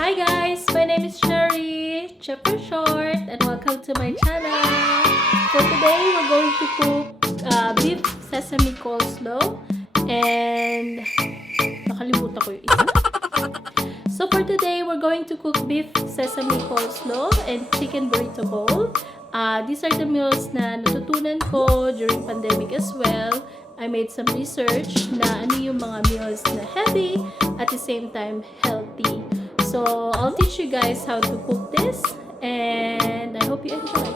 Hi guys, my name is Sherry, Chef for short, and welcome to my channel. For today, we're going to cook beef sesame coleslaw, and nakalimutan ko yung isa. So for today, we're going to cook beef sesame coleslaw and chicken burrito bowl. These are the meals na natutunan ko during pandemic as well. I made some research na ano yung mga meals na healthy at the same time healthy. So I'll teach you guys how to cook this, and I hope you enjoy.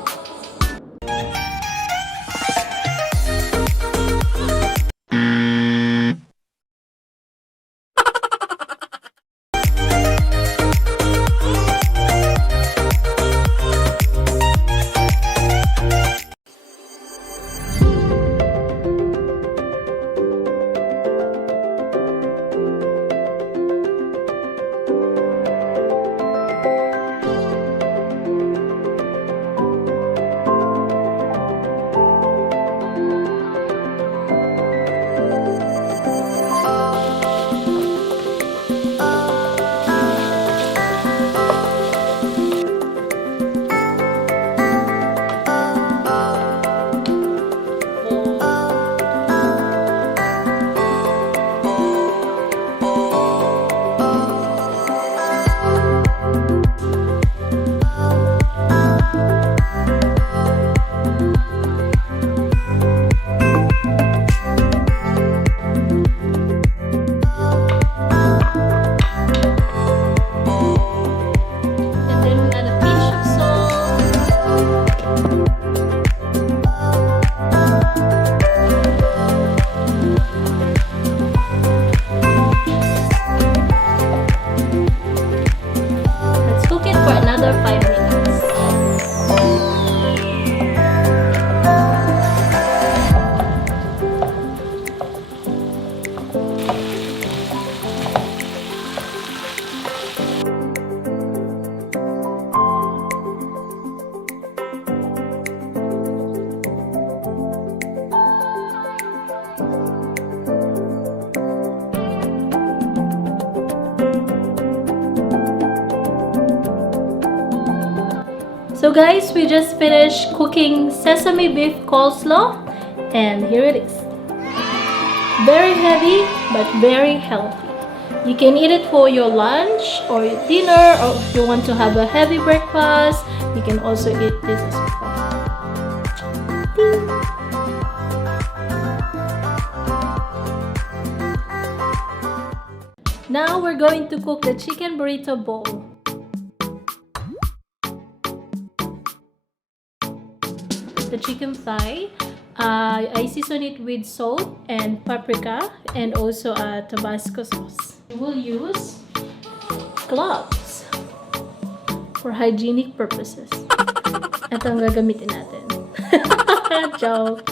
So guys, we just finished cooking sesame beef coleslaw, and here it is. Very heavy but very healthy. You can eat it for your lunch or your dinner, or if you want to have a heavy breakfast, you can also eat this as well. Now we're going to cook the chicken burrito bowl. The chicken thigh, I season it with salt and paprika and also Tabasco sauce. We'll use cloves for hygienic purposes. Ito ang gagamitin natin. Joke.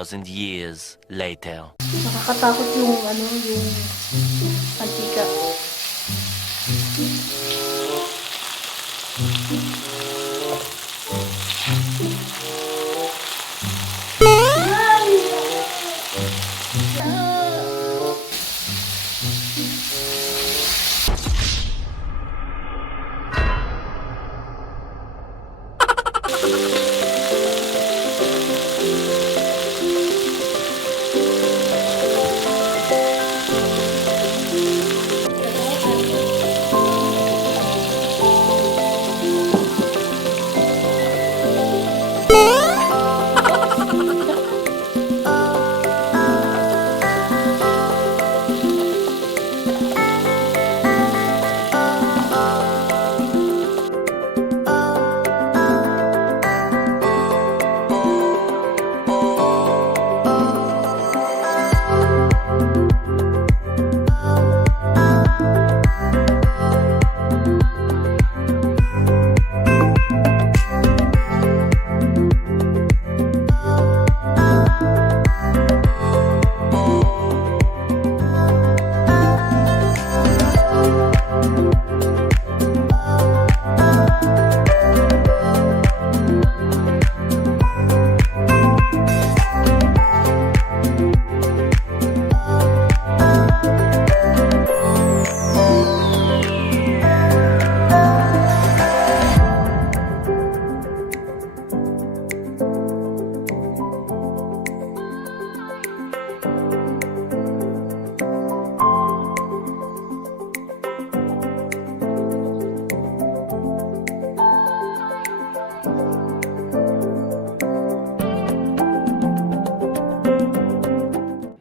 2,000 years later. Nakakatakot yung yung mantika.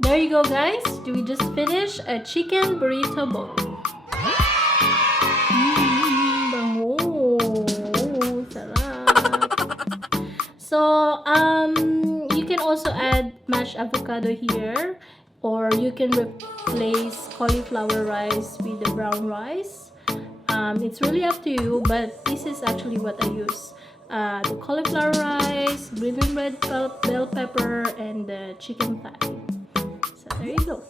There you go, guys. We just finished a chicken burrito bowl. Bango. Sarap. So, you can also add mashed avocado here, or you can replace cauliflower rice with the brown rice. It's really up to you, but this is actually what I use. The cauliflower rice, green red bell pepper, and the chicken thigh. So there you go.